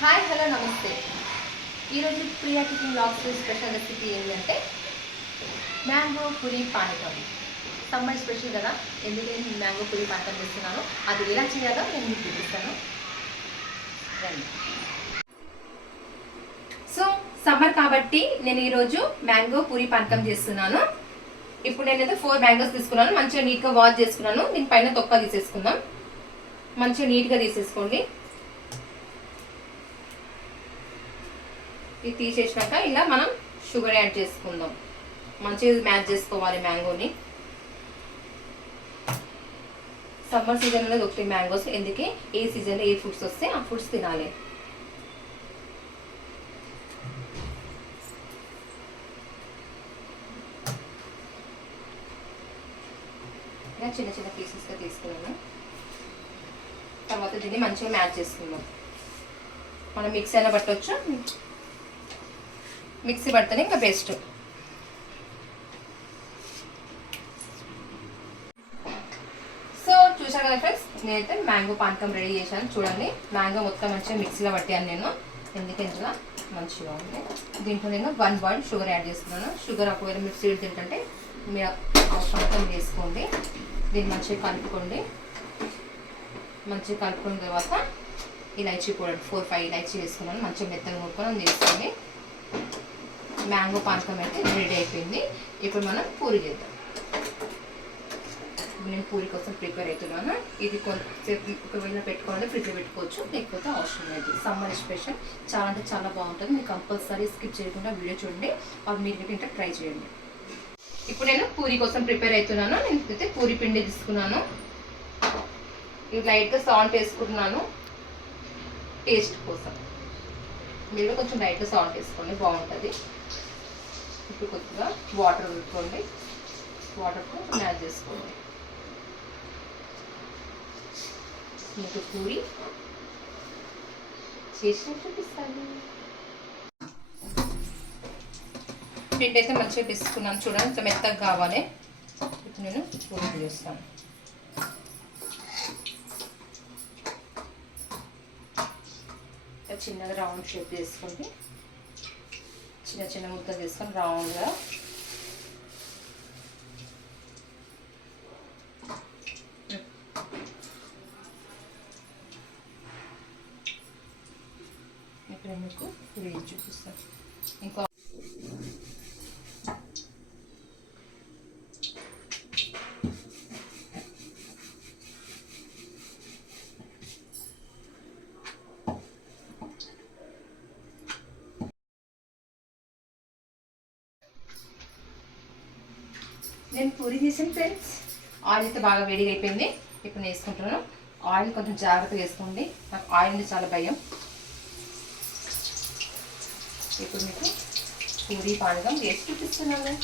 Hi hello నమస్తే. ఈరోజు Priya cooking blogs special recipe ఏంటంటే మ్యాంగో పూరి పానకం. సమ్మర్ స్పెషల్ కదా, ఎందుకంటే నేను మ్యాంగో పూరి పానకం చేస్తున్నాను. అది ఎలా చేయాలో నేను మీకు చూపిస్తాను. రండి. సో సమ్మర్ కాబట్టి నేను ఈరోజు మ్యాంగో పూరి పానకం చేస్తున్నాను. ఇప్పుడు నేనైతే 4 మ్యాంగోస్ తీసుకున్నాను. మంచిగా నీట్గా వాష్ చేసుకున్నాను. దీనిపైన తొక్క తీసేసుకుందాం. మంచిగా నీట్గా తీసేసుకోండి. ఇది తీసేసినాక ఇలా మనం షుగర్ యాడ్ చేసుకుందాం. మంచిగా మ్యాచ్ చేసుకోవాలి మ్యాంగోని. సమ్మర్ సీజన్లో దొరికే మ్యాంగోస్, ఎందుకే ఏ సీజన్లో ఏ ఫ్రూట్స్ వస్తే ఆ ఫ్రూట్స్ తినాలి. ఇలా చిన్న చిన్న పీసెస్గా తీసుకున్నాను. తర్వాత దీన్ని మంచిగా మ్యాచ్ చేసుకుందాం. మనం మిక్సీ అయినా పట్టవచ్చు, మిక్సీ పడితేనే ఇంకా బెస్ట్. సో చూసారు కదా ఫ్రెండ్స్, నేనైతే మ్యాంగో పానకం రెడీ చేశాను. చూడండి, మ్యాంగో మొత్తం మంచిగా మిక్సీలో పట్టాను నేను. ఎందుకంటే ఇంట్లో మంచిగా ఉంది. దీంట్లో నేను 1 బాయిల్ షుగర్ యాడ్ చేసుకున్నాను. షుగర్ ఒకవేళ మీరు స్వీట్ తింటుంటే మీరు అవసరం మొత్తం వేసుకోండి. దీన్ని మంచిగా కలుపుకోండి. మంచిగా కలుపుకున్న తర్వాత ఇలాచీ పౌడర్ 4-5 ఇలాచీ వేసుకున్నాను. మంచిగా మెత్తగా నూరుకొని తీసుకోండి. మ్యాంగో పానకం అయితే రెడీ అయిపోయింది. ఇప్పుడు మనం పూరి చేద్దాం. నేను పూరి కోసం ప్రిపేర్ అవుతున్నాను. ఇది కొంచెంసేపు ఒకవేళ పెట్టుకోవాలంటే ఫ్రిడ్జ్లో పెట్టుకోవచ్చు, లేకపోతే అవసరం లేదు. సమ్మర్ స్పెషల్ చాలా అంటే చాలా బాగుంటుంది. మీరు కంపల్సరీ స్కిప్ చేయకుండా వీడియో చూడండి. అది మీరు ఇంట్లో ట్రై చేయండి. ఇప్పుడు నేను పూరి కోసం ప్రిపేర్ అవుతున్నాను. నేను అయితే పూరి పిండి తీసుకున్నాను. ఇది లైట్గా సాల్ట్ వేసుకుంటున్నాను టేస్ట్ కోసం. మీరు కొంచెం లైట్గా సాల్ట్ వేసుకోండి, బాగుంటుంది. ఇప్పుడు కొద్దిగా వాటర్ వేసుకోండి. వాటర్తో మ్యాచ్ చేసుకోండి. మీకు పూరి చేసి చూపిస్తాను. పిండి అయితే మంచిగా తీసుకున్నాను. చూడండి, ఇంత మెత్తగా కావాలి. ఇప్పుడు నేను పూరి చేస్తాను. చిన్నగా రౌండ్ షేప్ చేసుకోండి. చిన్న చిన్న ముద్దలు తీసుకొని రౌండ్గా ఇప్పుడు మీకు వేసి చూపిస్తాను. ఇంకా నేను పూరి చేసాను ఫ్రెండ్స్. ఆయిల్ అయితే బాగా వేడిగా అయిపోయింది. ఇప్పుడు నేను వేసుకుంటున్నాను. ఆయిల్ కొంచెం జాగ్రత్తగా వేసుకోండి, నాకు ఆయిల్ అంటే చాలా భయం. ఇప్పుడు మీకు పూరి పానకం వేసి చూపిస్తున్నాను.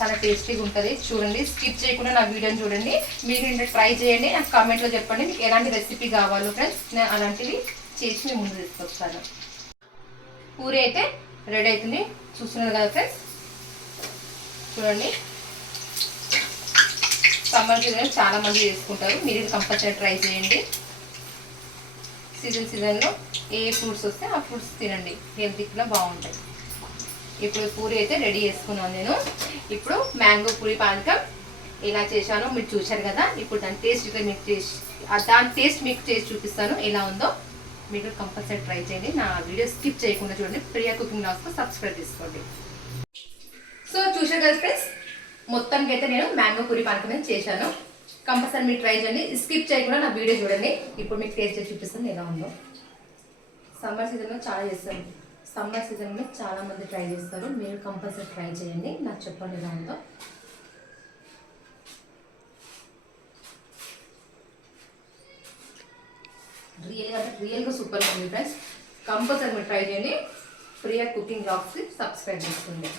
చాలా టేస్టీగా ఉంటుంది. చూడండి, స్కిప్ చేయకుండా నా వీడియోని చూడండి. మీరు ఏంటంటే ట్రై చేయండి, నాకు కామెంట్లో చెప్పండి మీకు ఎలాంటి రెసిపీ కావాలో ఫ్రెండ్స్. నేను అలాంటివి చేసి నేను ముందు తీసుకొస్తాను. పూరి అయితే రెడీ అవుతుంది. చూస్తున్నారు కదా ఫ్రెండ్స్, చూడండి. సమ్మర్ సీజన్ చాలా మంది చేసుకుంటారు. మీరు ఇది కంపల్సరీ ట్రై చేయండి. సీజన్లో ఏ ఫ్రూట్స్ వస్తే ఆ ఫ్రూట్స్ తినండి, హెల్తీ కూడా బాగుంటాయి. ఇప్పుడు పూరి అయితే రెడీ చేసుకున్నాను నేను. ఇప్పుడు మ్యాంగో పూరి పానకం ఎలా చేశానో మీరు చూశారు కదా. ఇప్పుడు దాని టేస్ట్ మీకు చేసి చూపిస్తాను ఎలా ఉందో. మీరు కంపల్సరీ ట్రై చేయండి. నా వీడియో స్కిప్ చేయకుండా చూడండి. ప్రియా కుకింగ్ బ్లాగ్స్తో సబ్స్క్రైబ్ చేసుకోండి. సో చూశారు కదా ఫ్రెండ్స్, మొత్తానికి అయితే నేను మ్యాంగో పూరి పానకం చేశాను. కంపల్సరీ మీరు ట్రై చేయండి, స్కిప్ చేయకుండా నా వీడియో చూడండి. ఇప్పుడు మీకు టేస్ట్ చేసి చూపిస్తాను ఎలా ఉందో. సమ్మర్ సీజన్లో చాలా చేస్తాను. సమ్మర్ సీజన్లో చాలా మంది ట్రై చేస్తారు. మీరు కంపల్సరీ ట్రై చేయండి, నాకు చెప్పండి ఎలా ఉందో. రియల్గా సూపర్ ఉంది ఫ్రెండ్స్. కంపల్సరీ మీరు ట్రై చేయండి. ప్రియా కుకింగ్ బ్లాగ్స్కి సబ్స్క్రైబ్ చేసుకోండి.